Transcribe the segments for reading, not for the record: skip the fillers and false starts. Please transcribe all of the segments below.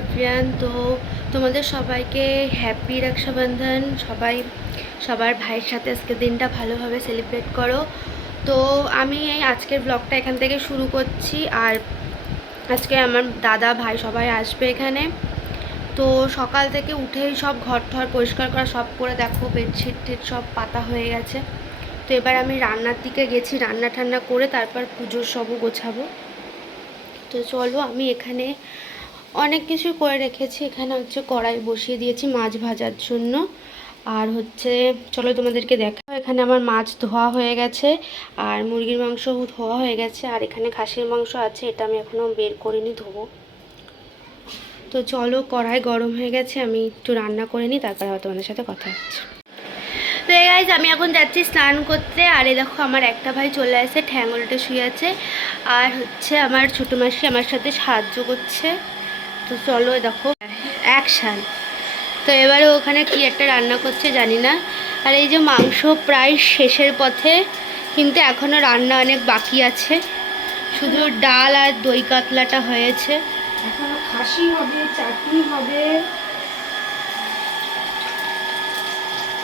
Everyone. তো তোমাদের সবাইকে হ্যাপি রক্ষাবন্ধন। সবার ভাইয়ের সাথে আজকের দিনটা ভালোভাবে সেলিব্রেট করো। তো আমি এই আজকের ব্লগটা এখান থেকে শুরু করছি। আর আজকে আমার দাদা ভাই সবাই আসবে এখানে। তো সকাল থেকে উঠেই সব ঘর ঠর পরিষ্কার করা সব করে দেখো, বেডশিট টেড সব পাতা হয়ে গেছে। তো এবার আমি রান্নার দিকে গেছি, রান্না ঠান্না করে তারপর পুজোর সবও গোছাবো। তো চলো, আমি এখানে অনেক কিছু করে রেখেছি। এখানে হচ্ছে কড়াই বসিয়ে দিয়েছি মাছ ভাজার জন্য। আর হচ্ছে চলো তোমাদেরকে দেখাও, এখানে আমার মাছ ধোয়া হয়ে গেছে আর মুরগির মাংস ধোয়া হয়ে গেছে। আর এখানে খাসির মাংস আছে, এটা আমি এখনও বের করিনি, ধোবো। তো চলো, কড়াই গরম হয়ে গেছে, আমি একটু রান্না করে নিই, তারপরে আবার তোমাদের সাথে কথা হচ্ছে। তো এই গাইজ, আমি এখন যাচ্ছি স্নান করতে। আর এই দেখো, আমার একটা ভাই চলে আসে, ঠ্যাং উল্টে শুয়ে আছে। আর হচ্ছে আমার ছোটো মাসি আমার সাথে সাহায্য করছে। তো চলো, দেখো অ্যাকশান। তো এবারে ওখানে কি একটা রান্না করছে জানি না। আর এই যে মাংস প্রায় শেষের পথে, কিন্তু এখনও রান্না অনেক বাকি আছে। শুধু ডাল আর দই কাতলাটা হয়েছে, এখনো খাসি হবে, চাটনি হবে,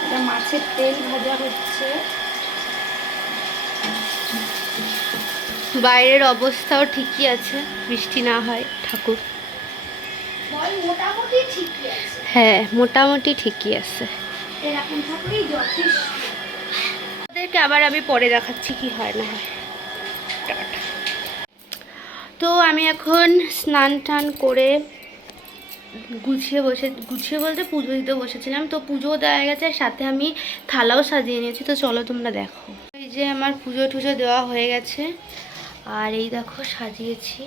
এটা মাছের তেল ভাজা হচ্ছে। বাইরের অবস্থাও ঠিকই আছে, বৃষ্টি না হয় ঠাকুর। মোটামুটি ঠিকই আছে, হ্যাঁ মোটামুটি ঠিকই আছে। এরকম থাকলেই যথেষ্ট। ওদেরকে আবার আমি পরে দেখাচ্ছি কি হয় না হয়। টাটা। তো আমি এখন স্নান টান করে গুছিয়ে বলতে পুজো দিতে বসেছিলাম। তো পুজো দেওয়া গেছে, সাথে আমি থালাও সাজিয়ে নিয়েছি। তো চলো তোমরা দেখো। এই যে আমার পুজো টুজো দেওয়া হয়ে গেছে, আর এই দেখো সাজিয়েছি।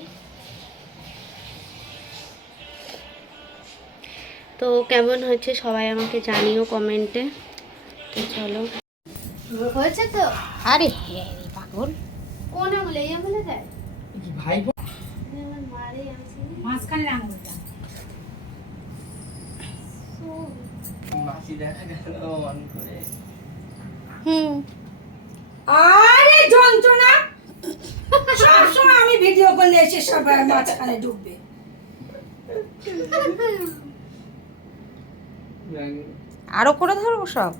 তো কেমন হয়েছে সবাই আমাকে জানিও কমেন্টে। তো চলো, হয়েছে তো। আরে হ্যাঁ রে পাগল, কোন আঙুলে? এই আঙুলে দেয় ভাই আমার মারে আছে মাঝখানে আঙুলটা। মাসি দেখা গেল অন করে। আরে যন্ত্রণা, সব সময় আমি ভিডিও করলে এসে সব মাঝখানে ঢুকবে। আরো করে ধরবো সব।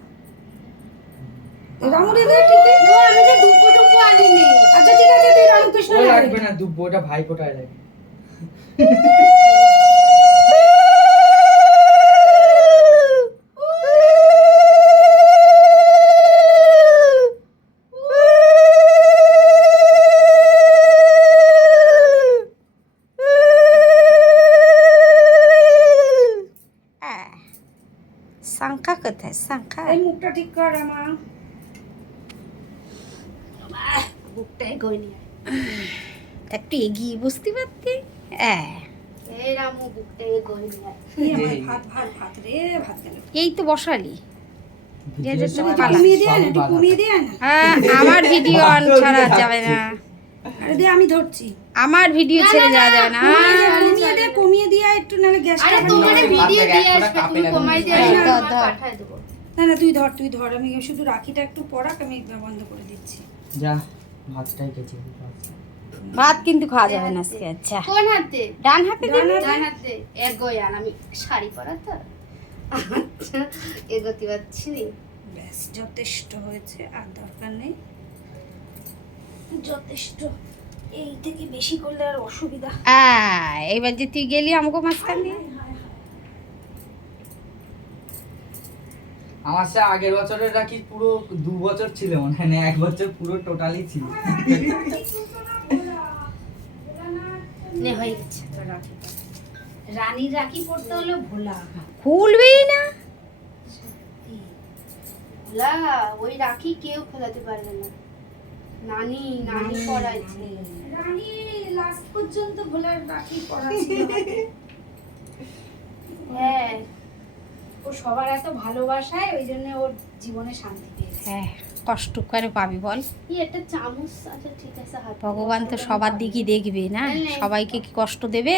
রামুরে দে, ঠিক আছে। ও আমি যে দুপো টুপো আনিনি। আচ্ছা ঠিক আছে, তুই রামকৃষ্ণ লাগবে না, দুব্বটা ভাই ফোটায় লাগে। সংখ্যা কোথায়? সংখ্যা এই মুখটা ঠিক কর আমার। বুকটা এগোয় নিয়ে একটু এগিয়ে বুঝতে পারতি। এই রামু, বুকটা এগোয় নিয়ে ভাত ভাত ভাত রে, ভাত গেল। এই তো বসালি। আমার ভিডিও অন ছাড়া যাবে না। আরে দে, আমি ধরছি। আমার ভিডিও ছেড়ে যাওয়া যাবে না। কমিয়ে দিয়া একটু, নালে গ্যাসটা। তোমার ভিডিও দিয়ে আসবে, তুমি কমাই দিয়ে আসবে, আমি পাঠায় দেব। না না, তুই ধর, আমি শুধু রাখিটা একটু পরাক, আমি বন্ধ করে দিচ্ছি। যা ভাতটাই খেয়েছি। ভাত কিন্তু খাওয়া যাবে না আজকে। আচ্ছা, কোন হাতে? ডান হাতে দিবি। ডান হাতে এগোয়। আর আমি শাড়ি পরা তো, আচ্ছা এগোতে পারছি না। ব্যাস যথেষ্ট হয়েছে, আর দরকার নেই। যথেষ্ট, এই থেকে বেশি করলে আর অসুবিধা। এবার যে তুই গেলি আমাকে মাঝখান দিয়ে। আমার সে আগের বছরের রাখি পুরো 2 বছর ছিল, মানে 1 বছর পুরো টোটালি ছিল। নে হয়ে গেছে তোর রাখিটা। রানীর রাখি পড়তে হলো ভোলা। খুলবেই না। ভোলা ওই রাখি কেউ খোলাতে পারবে না। নানি পড়াইছে। রানী লাস্ট পর্যন্ত ভোলার রাখি পড়া ছিল। হ্যাঁ, ও সবার এত ভালোবাসায়, ওই জন্য ওর জীবনে শান্তি পেয়েছে। হ্যাঁ, কষ্ট করে পাবি বল। এই একটা চামচ আছে, ঠিক আছে। হাত ভগবান তো সবার দিকই দেখবে না, সবাইকে কি কষ্ট দেবে?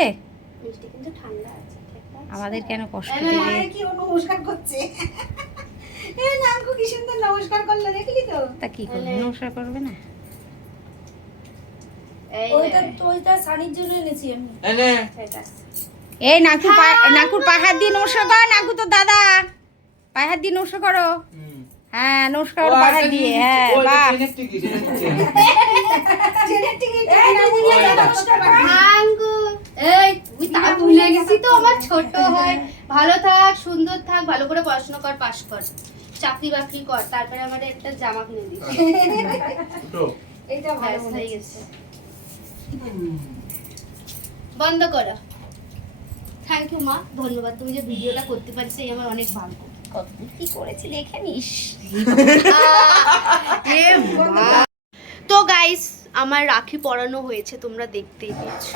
মিষ্টি কিন্তু ঠান্ডা আছে, ঠিক আছে। আমাদের কেন কষ্ট দেবে? কি ও নমস্কার করছে। এই নানকু কি সুন্দর নমস্কার করলো, দেখলি তো? তা কি করবে, নমস্কার করবে না? ওইটা সানির জন্য এনেছি আমি। এনে সেটা এই নাকুর পায়ে হাত দিয়ে নমস্কার কর। নাকু তো দাদা, পায়ে হাত দিয়ে নমস্কার করো। হ্যাঁ নমস্কার করো পায়ে হাত দিয়ে। হ্যাঁ বাহ, এই তুই তা ভুলে গেছি তো, আমার ছোট হয়। ভালো থাক, সুন্দর থাক, ভালো করে পড়াশোনা কর, পাস কর, চাকরি বাকরি কর, তারপরে আমাদের একটা জামা কিনে দিস। এটা ভালো হয়ে গেছে, বন্ধ করো। থ্যাংক ইউ মা, ধন্যবাদ। তুমি যে ভিডিওটা করতে পারছো এই আমার অনেক ভাগ্য। কি করেছি দেখে নিস। তো গাইস, আমার রাখি পরানো হয়েছে, তোমরা দেখতেই পেয়েছো।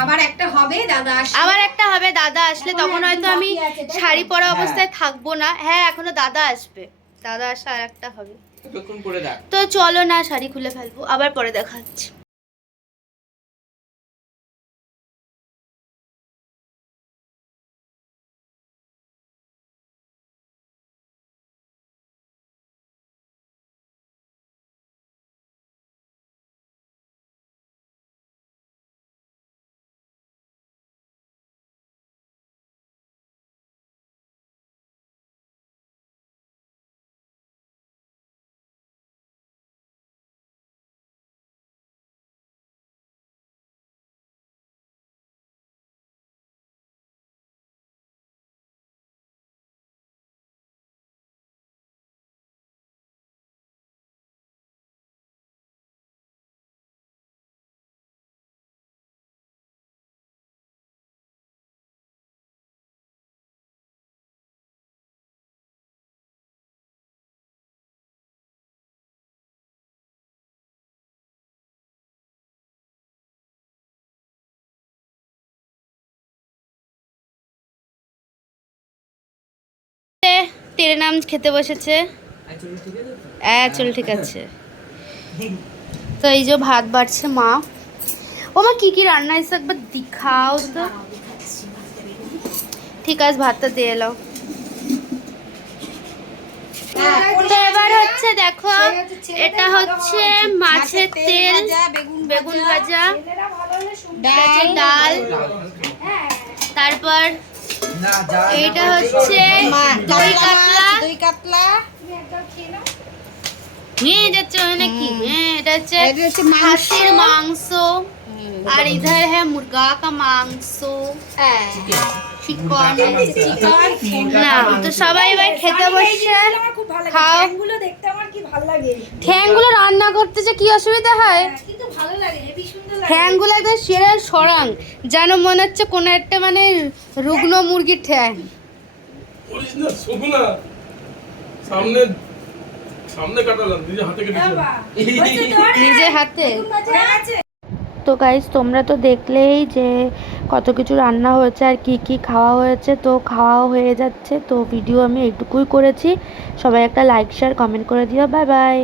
আবার একটা হবে দাদা আসলে। আবার একটা হবে দাদা আসলে, তখন হয়তো আমি শাড়ি পরা অবস্থায় থাকবো না। হ্যাঁ এখনো দাদা আসবে, দাদা আসা আর একটা হবে। তো চলো না শাড়ি খুলে ফেলবো, আবার পরে দেখা হচ্ছে। তেরে নাম খেতে বসেছে। চল ঠিক আছে। তো এই যে ভাত বাড়ছে মা। ও মা কি কি রান্না হয়েছে একবার দেখাও তো। ঠিক আছে ভাতটা দিয়ে এলো। তো এবার হচ্ছে দেখো, এটা হচ্ছে মাছের তেল, বেগুন ভাজা, ডাল, তারপর এইটা হচ্ছে দই কাতলা। মেয়ে যাচ্ছে নাকি? এটা হচ্ছে হাঁসের মাংস, আর ইধার হ্যাঁ মুরগা কা মাংস, চিকন। না তো সবাই এবার খেতে বসছে, খাও। ঠ্যাংগুলো রান্না করতে যে কি অসুবিধা হয়, ঠ্যাংগুলো একদম সেরা সরাং, যেন মনে হচ্ছে কোনো একটা মানে রুগ্ন মুরগির ঠ্যাং। নিজে হাতে। তো গাইস তোমরা তো দেখলেই যে কত কিছু রান্না হয়েছে আর কি কি খাওয়া হয়েছে। তো খাওয়াও হয়ে যাচ্ছে, তো ভিডিও আমি এইটুকুই করেছি। সবাই একটা লাইক শেয়ার কমেন্ট করে দিও। Bye bye.